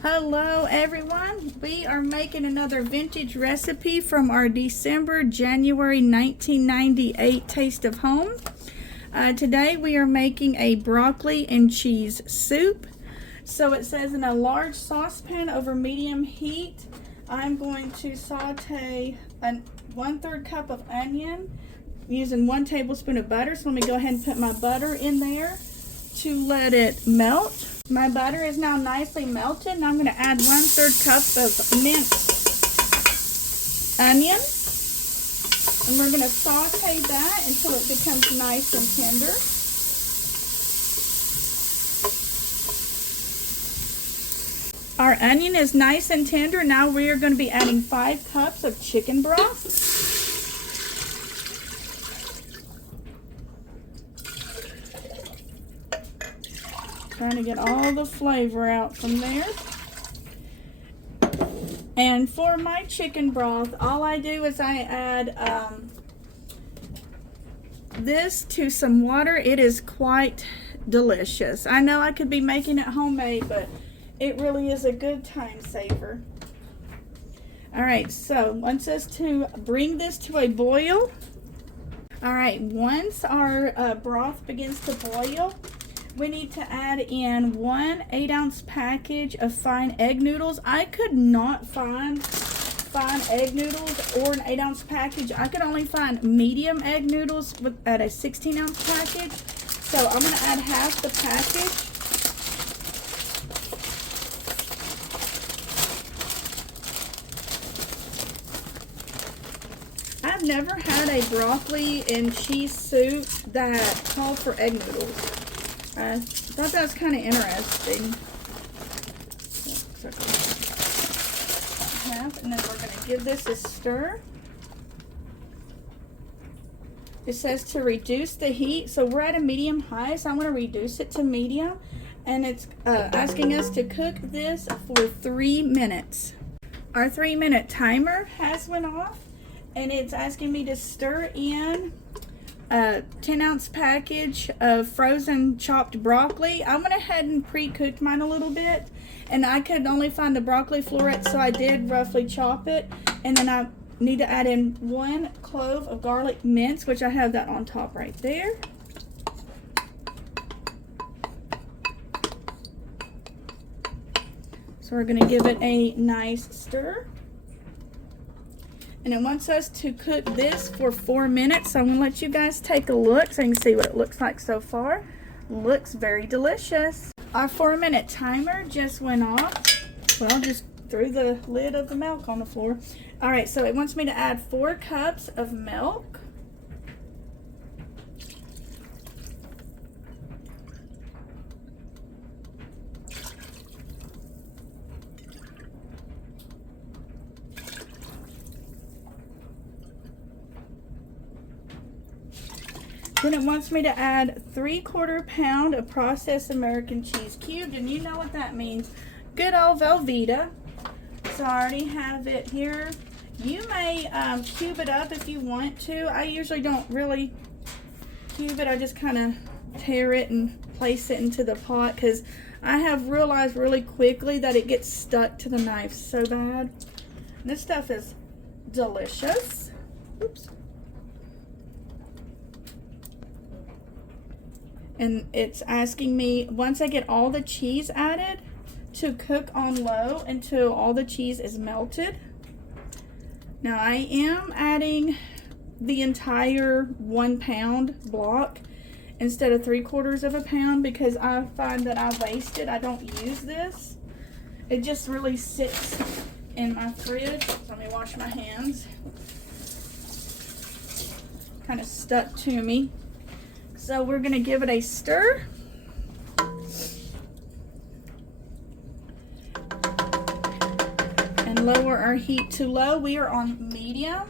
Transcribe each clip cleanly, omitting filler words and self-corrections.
Hello everyone, we are making another vintage recipe from our January 1998 Taste of Home. Today we are making a broccoli and cheese soup. So it says in a large saucepan over medium heat, I'm going to saute a 1/3 cup of onion using 1 tablespoon of butter. So let me go ahead and put my butter in there to let it melt. My butter is now nicely melted, and I'm going to add 1/3 cup of minced onion. And we're going to saute that until it becomes nice and tender. Our onion is nice and tender. Now we are going to be adding 5 cups of chicken broth. Trying to get all the flavor out from there. And for my chicken broth, all I do is I add this to some water. It is quite delicious. I know I could be making it homemade, but it really is a good time saver. Alright, so wants us to bring this to a boil. Alright, once our broth begins to boil, we need to add in 1 8-ounce package of fine egg noodles. I could not find fine egg noodles or an 8-ounce package. I could only find medium egg noodles at a 16-ounce package. So I'm going to add half the package. I've never had a broccoli and cheese soup that called for egg noodles. I thought that was kind of interesting. And then we're going to give this a stir. It says to reduce the heat, so we're at a medium high, so I'm going to reduce it to medium. And it's asking us to cook this for 3 minutes. Our 3-minute timer has went off, and it's asking me to stir in a 10-ounce package of frozen chopped broccoli. I went ahead and pre-cooked mine a little bit, and I could only find the broccoli florets, so I did roughly chop it. And then I need to add in 1 clove of garlic mince, which I have that on top right there. So we're going to give it a nice stir. And it wants us to cook this for 4 minutes. So I'm going to let you guys take a look so you can see what it looks like so far. Looks very delicious. Our 4-minute timer just went off. Well, just threw the lid of the milk on the floor. Alright, so it wants me to add 4 cups of milk. Then it wants me to add 3/4 pound of processed American cheese cubed, and you know what that means. Good old Velveeta. So I already have it here. You may cube it up if you want to. I usually don't really cube it. I just kind of tear it and place it into the pot, because I have realized really quickly that it gets stuck to the knife so bad. And this stuff is delicious. Oops. And it's asking me, once I get all the cheese added, to cook on low until all the cheese is melted. Now I am adding the entire 1 pound block instead of 3/4 pound, because I find that I waste it. I don't use this. It just really sits in my fridge. Let me wash my hands. Kind of stuck to me. So we're going to give it a stir. And lower our heat to low. We are on medium.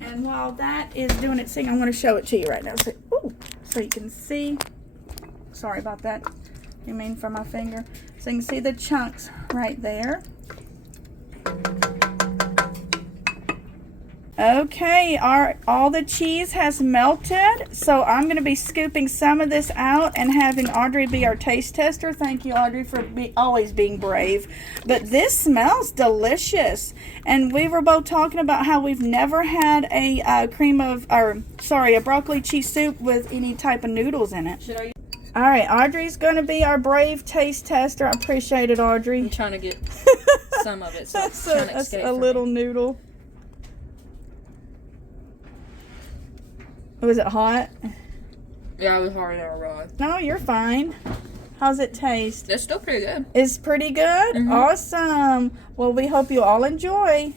And while that is doing its thing, I'm going to show it to you right now. So you can see. Sorry about that. You mean from my finger. So you can see the chunks right there. Okay, all the cheese has melted, so I'm going to be scooping some of this out and having Audrey be our taste tester. Thank you, Audrey, for always being brave. But this smells delicious, and we were both talking about how we've never had a a broccoli cheese soup with any type of noodles in it. Should I? All right, Audrey's going to be our brave taste tester. I appreciate it, Audrey. I'm trying to get some of it, so That's it's trying to escape a from little me. noodle. Was it hot? Yeah, it was hard to run. No, you're fine. How's it taste? It's still pretty good. It's pretty good? Mm-hmm. Awesome. Well, we hope you all enjoy.